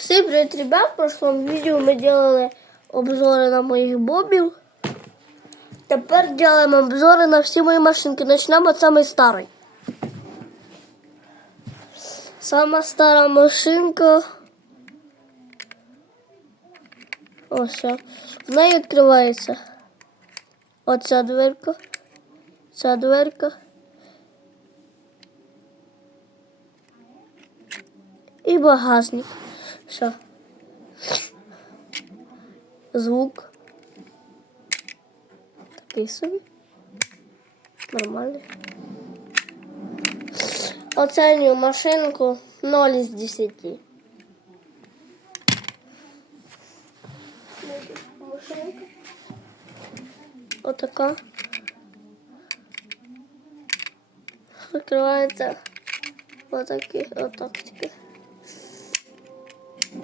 Всем привет, ребят! В прошлом видео мы делали обзоры на моих бобів. Тепер делаем обзоры на всі мої машинки. Начнемо від самої старої. Сама стара машинка. Ось. о. В неї відкривається оця дверка. Ця дверка. І багажник. Все. Звук. Такий собі. Нормальний. Оценюю машинку 0 із 10. Машинка. Отака. Закривається отакі, отак тільки.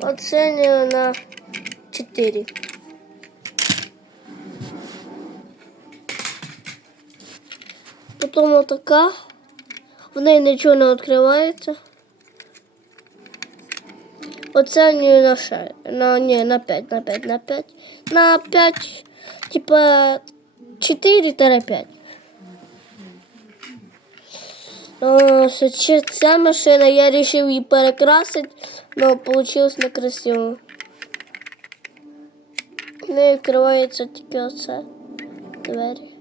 Оцениваю на 4. Потім отака. В неї нічого не відкривається. Оценюю на 6. На, ні, на 5, на 5, на 5. На 5, типа 4-5. Ця машина, я вирішив її перекрасити, але вийшло некрасиво. Не відкривається тільки оце двері.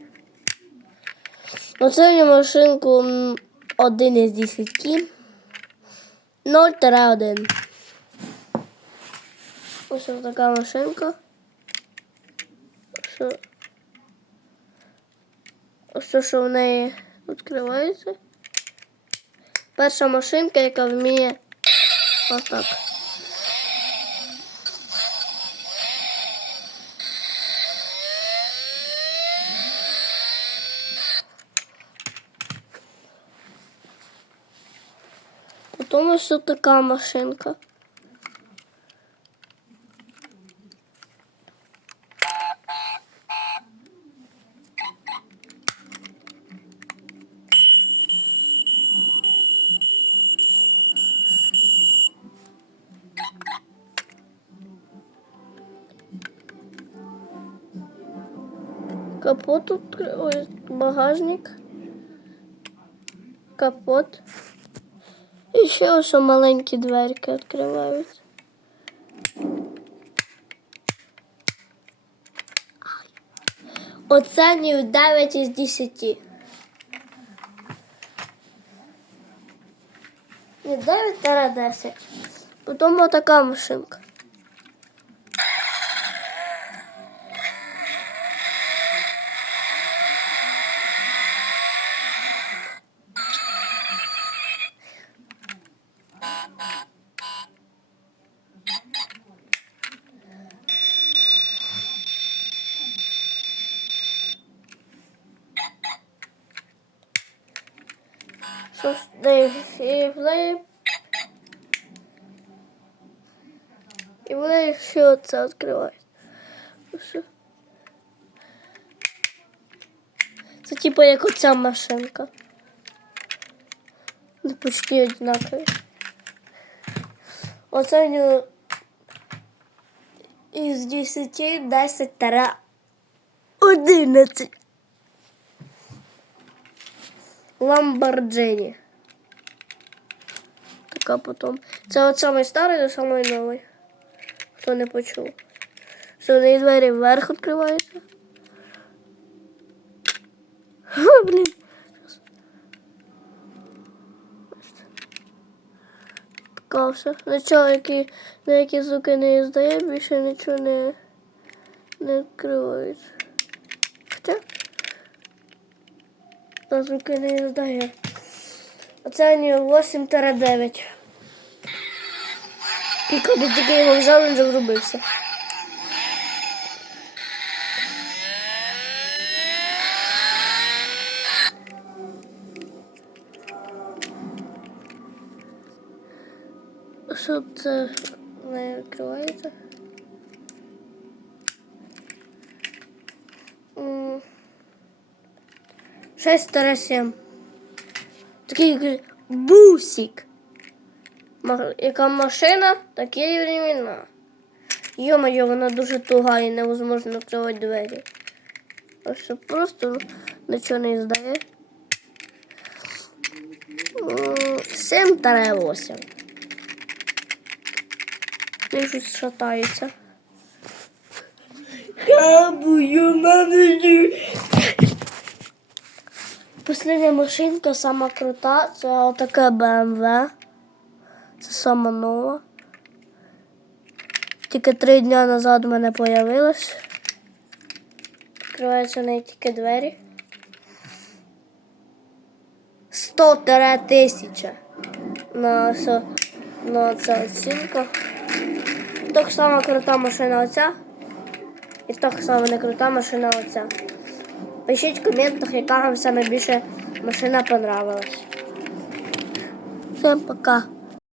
Оце машинку м, 1 із 10. 0-1. Ось така машинка. Ось що в неї відкривається. Перша машинка, яка вміє отак. Потім ось така машинка. Капот тут, багажник. Капот. І ще ось маленькі дверки відкриваються. Оценюю 9 із 10. Не 9 та 10. Потім отака машинка. І в неї. І в неї ще оце відкривається. Ну, що? Це типу як оця машинка. Ну, почти однакові. Оценю із 10 10 тара 11. Ламборджині. Така потім. Це от самий старий до самий новий. Хто не почув. Що неї двері вверх відкриваються. Ха, блін. Така все. Нічого, які, деякі звуки не здає, більше нічого не, не відкривається. Хоча та звуки не здає. Оцінюю 8 9. І коли такий його взяв, він вже врубився. Що це не відкривається? 6 7. Такий бусик. Яка машина, такі времена. Йо-моє, вона дуже туга і невозможно відкривати двері. Ось що просто нічого не здає. М, Сім таре восім. І щось шатається. Хабую мене. Последня машинка сама крута, це отаке BMW. Це сама нова. Тільки три дні назад в мене появилась. Відкриваються в неї тільки двері. 100 тисяча на, на ця оцінка. Так само крута машина оця. І так само не крута машина оця. Пишіть в коментах, яка вам саме більше машина понравилась. Всім пока.